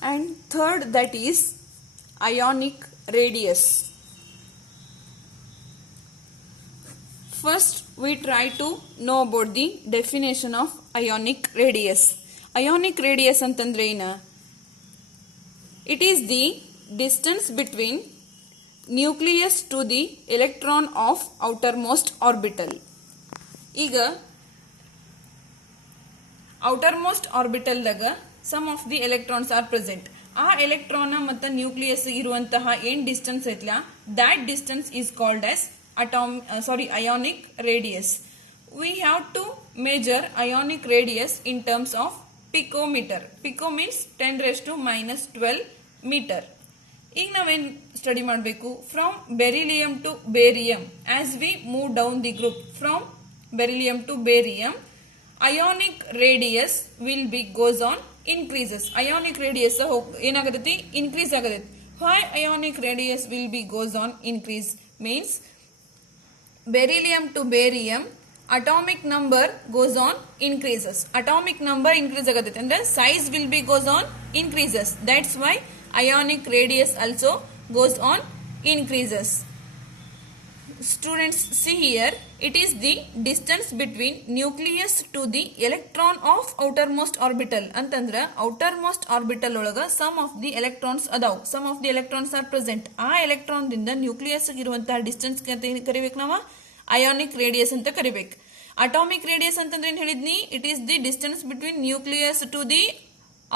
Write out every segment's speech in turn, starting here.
and third, that is ionic radius. First, we try to know about the definition of ionic radius. Ionic radius ಅಂತಂದ್ರೆ ಏನು? It is the distance between nucleus to the electron of outermost orbital. ಈಗ outermost orbital ದಾಗ some of the electrons are present. ಆ ಎಲೆಕ್ಟ್ರಾನ್ ಮತ್ತು ನ್ಯೂಕ್ಲಿಯಸ್ ಇರುವಂತಹ ಏನ್ ಡಿಸ್ಟೆನ್ಸ್ ಐತಲ್ಲ, that distance is called as ionic radius. We have to measure ionic radius in terms of picometer. Pico means 10 raised to minus 12 meter. ಈಗ ನಾವೇನ್ study ಮಾಡಬೇಕು? From beryllium to barium, as we move down the group from beryllium to barium, ionic radius will be goes on increases. Ionic radius ಏನಾಗತೈತಿ? increase ಆಗತೈತಿ. Why ionic radius will be goes on increase means beryllium to barium atomic number goes on increases. Atomic number increase ಆಗತೈತಿ ಅಂದ್ರೆ size will be goes on increases. That's why ionic radius also goes on increases. Students, see here, it is the distance between nucleus to the electron of outermost orbital. ಅಂತಂದ್ರ outermost orbital ಒಳಗ some of the electrons ಅದಾವ್, some of the electrons are present. ಆ electron ದಿಂದ ನ್ಯೂಕ್ಲಿಯಸ್ ಇರುವಂತಹ ಡಿಸ್ಟೆನ್ಸ್ ಕರಿಬೇಕು ನಾವು ionic radius ಅಂತ ಕರಿಬೇಕು. atomic radius ಅಂತಂದ್ರೆ ಏನು ಹೇಳಿದ್ನಿ? it is the distance between nucleus to the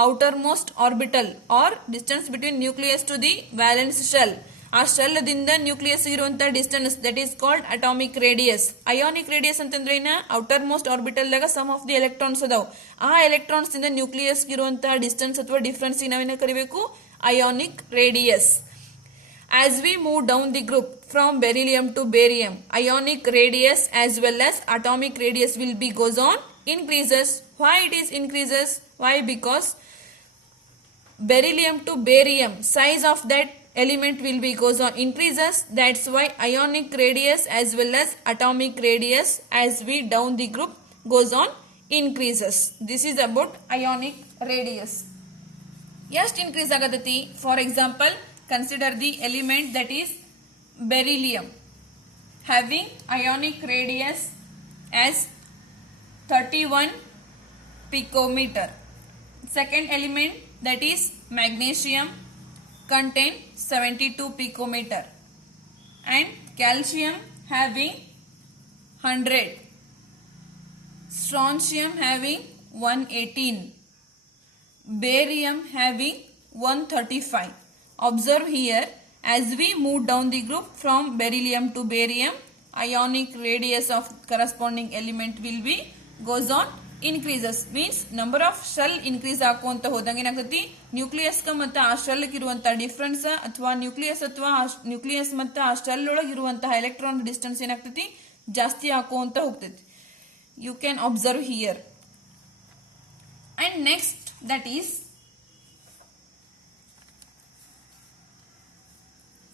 outermost orbital or distance between nucleus to the valence shell. ಆ ಶೆಲ್ ದಿಂದ ನ್ಯೂಕ್ಲಿಯಸ್ ಇರುವಂತಹ distance, that is called atomic radius. Ionic radius ಅಂತಂದ್ರೆ ಏನ? ಔಟರ್ ಮೋಸ್ಟ್ ಆರ್ಬಿಟಲ್ ದಾಗ some of the electrons ಅದಾವ. ಆ ಎಲೆಕ್ಟ್ರಾನ್ಸ್ ದಿಂದ ನ್ಯೂಕ್ಲಿಯಸ್ ಇರುವಂತಹ ಡಿಸ್ಟೆನ್ಸ್ ಅಥವಾ ಡಿಫರೆನ್ಸ್ ನಾವೇನ ಕರಿಬೇಕು? Ionic radius. As we move down the group from beryllium to barium, ionic radius as well as atomic radius will be goes on increases. Why it is increases? Why? Because beryllium to barium size of that element will be goes on increases. That's why ionic radius as well as atomic radius as we down the group goes on increases. This is about ionic radius. Just increase agadati. For example, consider the element that is beryllium having ionic radius as 31 picometer. Second element that is magnesium contain 72 picometer and calcium having 100, strontium having 118, barium having 135. Observe here, as we move down the group from beryllium to barium, ionic radius of corresponding element will be goes on increases. Means number of shell increase ಆಗುವಂತ ಹೋದಂಗೆ ಏನಾಗ್ತೈತಿ? ನ್ಯೂಕ್ಲಿಯಸ್ ಮತ್ತು ಆ ಶೆಲ್ ಇರುವಂತಹ ಡಿಫರೆನ್ಸ್ ಅಥವಾ ನ್ಯೂಕ್ಲಿಯಸ್ ಮತ್ತು ಆ ಶೆಲ್ ಒಳಗೆ ಇರುವಂತಹ ಎಲೆಕ್ಟ್ರಾನ್ ಡಿಸ್ಟೆನ್ಸ್ ಏನಾಗ್ತೈತಿ? ಜಾಸ್ತಿ ಆಗುವಂತ ಹೋಗ್ತೈತಿ. You can observe here. And next that is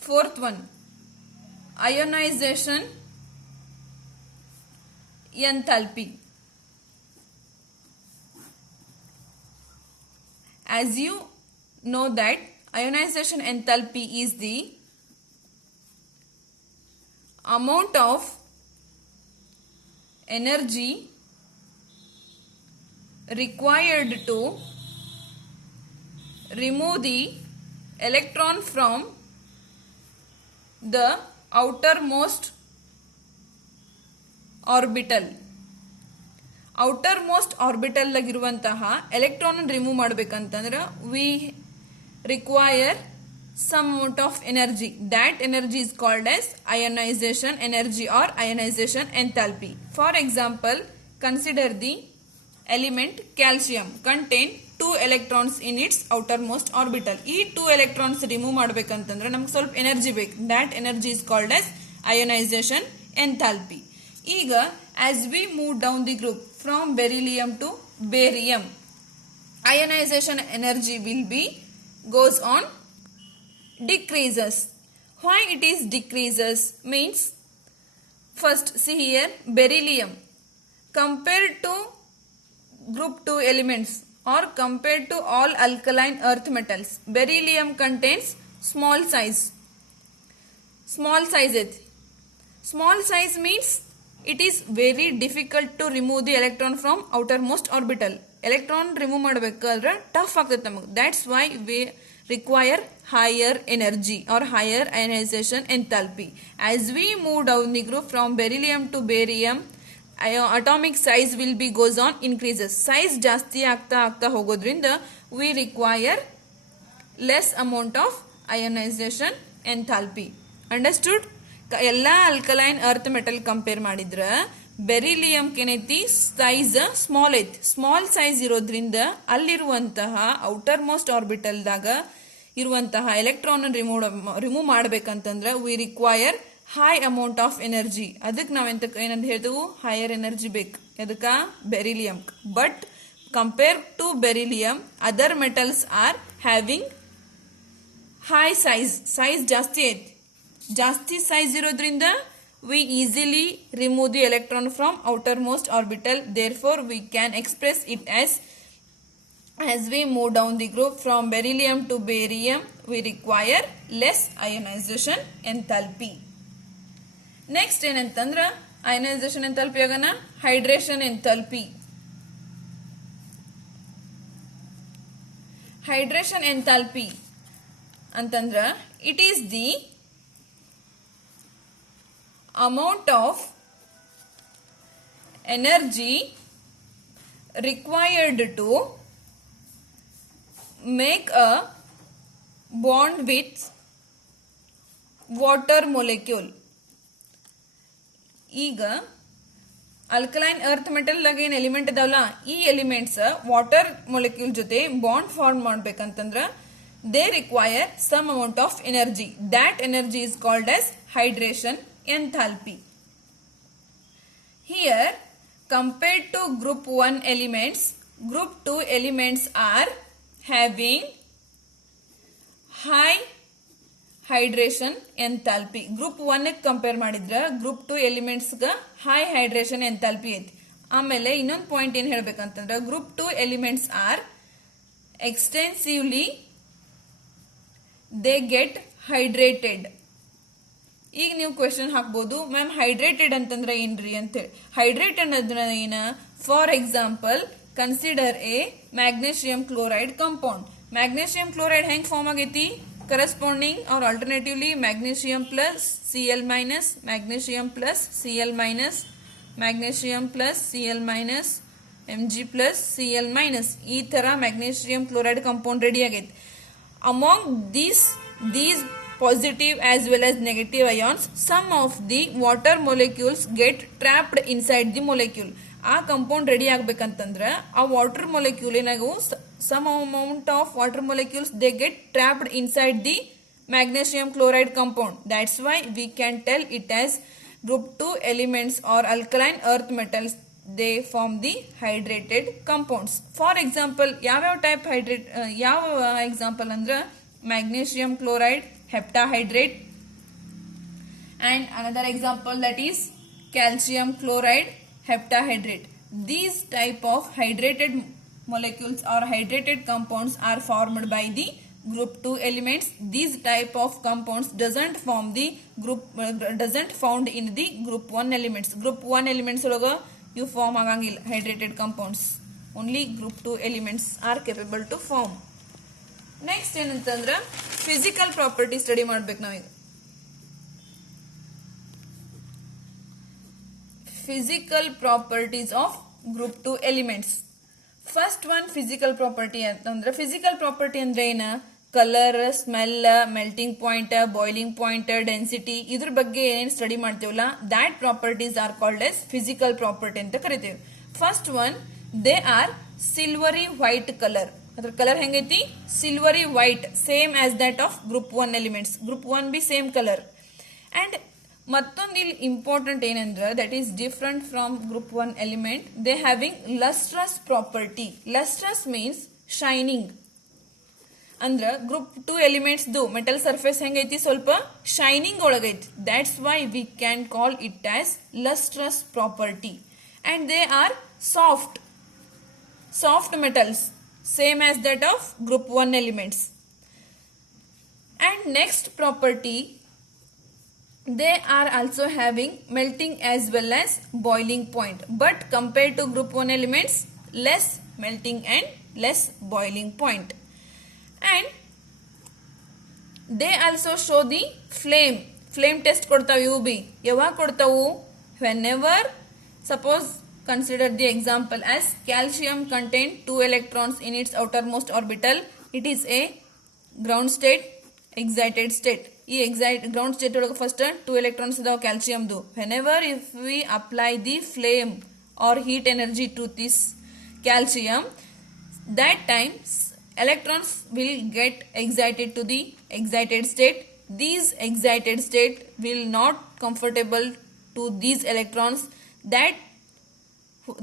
fourth one, ionization enthalpy. As you know that ionization enthalpy is the amount of energy required to remove the electron from the outermost orbital. outermost orbital ಆಗಿರುವಂತಹ electron remove ಮಾಡಬೇಕಂತಂದ್ರೆ we require some amount of energy. That energy is called as ionization energy or ionization enthalpy. For example, consider the element calcium contain 2 electrons in its outermost orbital. ಈ 2 electrons remove ಮಾಡಬೇಕಂತಂದ್ರೆ ನಮಗೆ ಸ್ವಲ್ಪ ಎನರ್ಜಿ ಬೇಕು. That energy is called as ionization enthalpy. ಈಗ as we move down the group from beryllium to barium, ionization energy will be goes on decreases. Why it is decreases means, first see here, beryllium compared to group 2 elements or compared to all alkaline earth metals. Beryllium contains small size. Small size ಐತಿ. Small size means it is very difficult to remove the electron from outermost orbital. Electron remove ಮಾಡಬೇಕಾದ್ರೆ tough ಆಗ್ತೈತೆ ನಮಗೆ. That's why we require higher energy or higher ionization enthalpy. As we move down the group from beryllium to barium, atomic size will be goes on increases. Size ಜಾಸ್ತಿ ಆಗ್ತಾ ಹೋಗೋದ್ರಿಂದ we require less amount of ionization enthalpy. Understood? ಎಲ್ಲ alkaline earth metal compare ಮಾಡಿದ್ರೆ beryllium ಏನೈತಿ size small ಐತಿ. Small size ಇರೋದ್ರಿಂದ ಅಲ್ಲಿರುವಂತಹ outermost ಆರ್ಬಿಟಲ್ದಾಗ ಇರುವಂತಹ ಎಲೆಕ್ಟ್ರಾನ್ ರಿಮೂವ್ ಮಾಡ್ಬೇಕಂತಂದ್ರೆ we require high amount of energy. ಅದಕ್ಕೆ ನಾವೆಂತ ಏನಂತ ಹೇಳ್ತೇವೆ, ಹೈಯರ್ ಎನರ್ಜಿ ಬೇಕು. ಅದಕ್ಕ beryllium. But compare to beryllium other metals are having high size ಜಾಸ್ತಿ ಐತಿ. ಜಾಸ್ತಿ ಸೈಜ್ ಇರೋದ್ರಿಂದ we easily remove the electron from outermost orbital. Therefore we can express it as we move down the group from beryllium to barium we require less ionization enthalpy. Next ಏನಂತಂದ್ರ ionization enthalpy ಆಗನ hydration enthalpy. Hydration enthalpy ಅಂತಂದ್ರ it is the amount of energy required to make a bond with water molecule. ಈಗ alkaline earth metal ದಾಗ ಏನ್ element ಇದಾವಲ್ಲ, ಈ elements water molecule ಜೊತೆ bond form ಮಾಡ್ಬೇಕಂತಂದ್ರ they require some amount of energy. That energy is called as hydration enthalpy. Here compared to group 1 elements, group 2 elements are having high hydration enthalpy. Group 1 ಕಂಪೇರ್ ಮಾಡಿದ್ರೆ group 2 elements ಗ high hydration enthalpy ಐತಿ. ಆಮೇಲೆ ಇನ್ನೊಂದು ಪಾಯಿಂಟ್ ಏನ್ ಹೇಳ್ಬೇಕಂತಂದ್ರೆ group 2 elements are extensively they get hydrated. ಈಗ ನೀವು ಕ್ವೆಶನ್ ಹಾಕ್ಬೋದು, ಮ್ಯಾಮ್ ಹೈಡ್ರೇಟೆಡ್ ಅಂತಂದ್ರೆ ಏನ್ರಿ ಅಂತೇಳಿ. ಹೈಡ್ರೇಟೆಡ್ ಅಂದ್ರೆ ಏನ? For example consider a magnesium chloride compound. Magnesium chloride ಹೆಂಗ್ ಫಾರ್ಮ್ ಆಗೈತಿ? Corresponding or alternatively magnesium plus Cl minus, magnesium plus Cl minus, magnesium plus Cl minus, Mg plus Cl minus. ಈ ತರ magnesium chloride compound ready ಆಗೈತಿ. Among these positive as well as negative ions, some of the water molecules get trapped inside the molecule. ಆ compound ready ಆಗ್ಬೇಕಂತಂದ್ರ ಆ water molecule ಏನಾಗವು, some amount of water molecules they get trapped inside the magnesium chloride compound. That's why we can tell it as group 2 elements or alkaline earth metals. They form the hydrated compounds. For example, ಯಾವ type hydrate, ಯಾವ ಎಕ್ಸಾಂಪಲ್ ಅಂದ್ರ magnesium chloride heptahydrate, and another example that is calcium chloride heptahydrate. These type of hydrated molecules or hydrated compounds are formed by the group 2 elements. These type of compounds doesn't found in the group 1 elements. Group 1 elements olaga you form agangilla hydrated compounds. Only group 2 elements are capable to form. Next ಏನಂತಂದ್ರೆ physical property study ಮಾಡ್ಬೇಕು ನಾವೀಗ. Physical properties of group 2 elements. First one physical property ಅಂತಂದ್ರೆ, physical property ಅಂದ್ರೆ ಏನ? Colour, smell, melting point, boiling point, density, ಇದ್ರ ಬಗ್ಗೆ ಏನೇನು ಸ್ಟಡಿ ಮಾಡ್ತೇವಲ್ಲ, that properties are called as physical property ಅಂತ ಕರಿತೇವೆ. First one, they are silvery white colour. ಅದ್ರ ಕಲರ್ ಹೆಂಗೈತಿ? Silvery white, same as that of group 1 elements. Group 1 B same colour. And ಮತ್ತೊಂದು ಇಲ್ಲಿ ಇಂಪಾರ್ಟೆಂಟ್ ಏನಂದ್ರೆ, that is different from group 1 element, they having lustrous property. Lustrous means shining. ಅಂದ್ರ group 2 elements ದು metal surface ಹೆಂಗೈತಿ? ಸ್ವಲ್ಪ shining ಒಳಗೈತಿ. That's why we can call it as lustrous property. And they are soft metals. same as that of group 1 elements. And next property, they are also having melting as well as boiling point, but compared to group 1 elements, less melting and less boiling point. And they also show the flame test ಕೊಡ್ತಾವೆ ಇವು ಬಿ ಯಾವಾಗ ಕೊಡ್ತಾವು whenever suppose consider the example as calcium contain 2 electrons in its outermost orbital. It is a ground state excited state. ಈ ground state ಒಳಗೆ first 2 electrons ಇದಾವ ಕ್ಯಾಲ್ಸಿಯಂದು. whenever if we apply the flame or heat energy to this calcium, that time electrons will get excited to the excited state. These excited state will not comfortable to these electrons.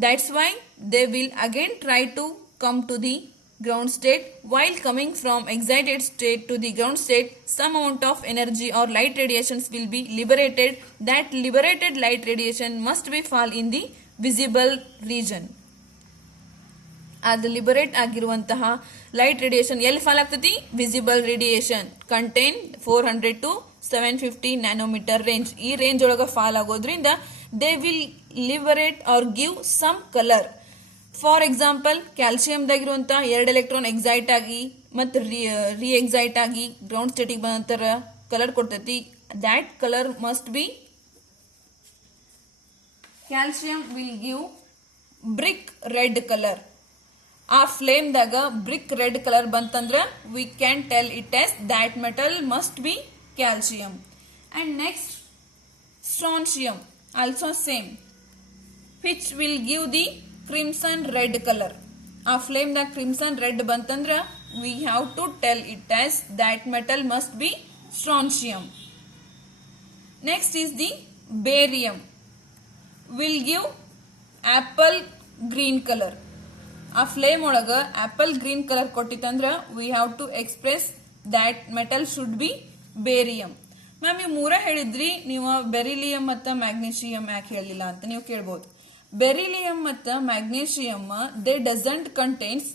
That's why they will again try to come to the ground state. While coming from excited state to the ground state, some amount of energy or light radiations will be liberated. That liberated light radiation must be fall in the visible region. ಅದು liberate ಆಗಿರುವಂತಹ light radiation ಎಲ್ಲಿ fall ಆಗ್ತತಿ? Visible radiation contain 400 to 750 nanometre range. ಈ range ಒಳಗೆ fall ಆಗೋದ್ರಿಂದ they will liberate or give some colour. For example, ಕ್ಯಾಲ್ಸಿಯಂದಾಗಿರುವಂಥ 2 electron excite ಆಗಿ ಮತ್ತು ರೀ ಎಕ್ಸೈಟ್ ಆಗಿ ಗ್ರೌಂಡ್ ಸ್ಟೇಟಿಗೆ ಬಂದ ನಂತರ ಕಲರ್ ಕೊಡ್ತೈತಿ. That colour must be calcium will give brick red colour. ಆ ಫ್ಲೇಮ್ದಾಗ ಬ್ರಿಕ್ ರೆಡ್ ಕಲರ್ ಬಂತಂದ್ರ we can tell it as that metal must be calcium. And next strontium also same, which will give the crimson red colour. ಆ ಫ್ಲೇಮ್ದಾಗ crimson red ಬಂತಂದ್ರ we have to tell it as that metal must be strontium. Next is the barium, will give apple green colour. ಆ flame ಒಳಗ apple green colour ಕೊಟ್ಟಿತ್ತಂದ್ರ we have to express that metal should be barium. Ma'am ನೀವು ಮೂರ ಹೇಳಿದ್ರಿ, ನೀವು ಬೆರಿಲಿಯಂ ಮತ್ತು ಮ್ಯಾಗ್ನೀಷಿಯಂ ಯಾಕೆ ಹೇಳಿಲ್ಲ ಅಂತ ನೀವು ಕೇಳ್ಬೋದು. ಬೆರಿಲಿಯಂ ಮತ್ತು magnesium they doesn't contains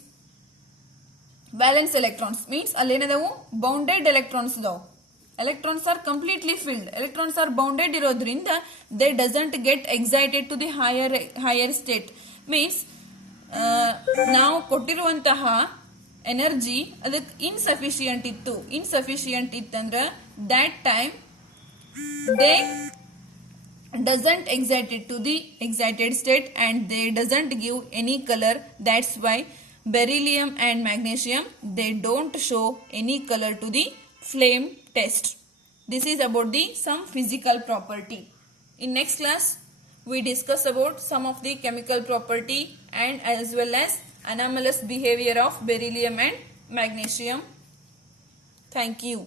valence electrons. Means ಅಲ್ಲೇನದಾವು ಬೌಂಡೆಡ್ ಎಲೆಕ್ಟ್ರಾನ್ಸ್ ಇದಾವು. electrons are completely filled. Electrons are bounded ಇರೋದ್ರಿಂದ they doesn't get excited to the higher state. Means ನಾವು ಕೊಟ್ಟಿರುವಂತಹ ಎನರ್ಜಿ ಅದಕ್ಕೆ ಇನ್ಸಫಿಶಿಯಂಟ್ ಇತ್ತಂದ್ರೆ that time they doesn't excited to the excited state and they doesn't give any color. That's why beryllium and magnesium, they don't show any color to the flame test. This is about the some physical property. In next class we discuss about some of the chemical property and as well as anomalous behavior of beryllium and magnesium. Thank you.